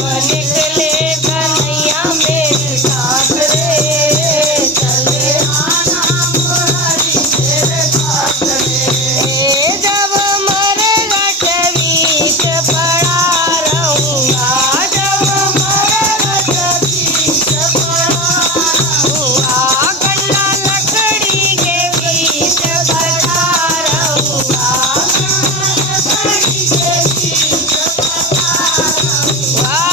निकले कन्हैया मेरे साथ रे, चले आना मुरारी तेरे साथ रे। जब मरेगा बीच पड़ा रहूंगा, जब मरेगा बीच पड़ा रहूंगा, गन्ना लकड़ी के बीच पड़ा रहूंगा, गन्ना लकड़ी के बीच पड़ा रहूंगा।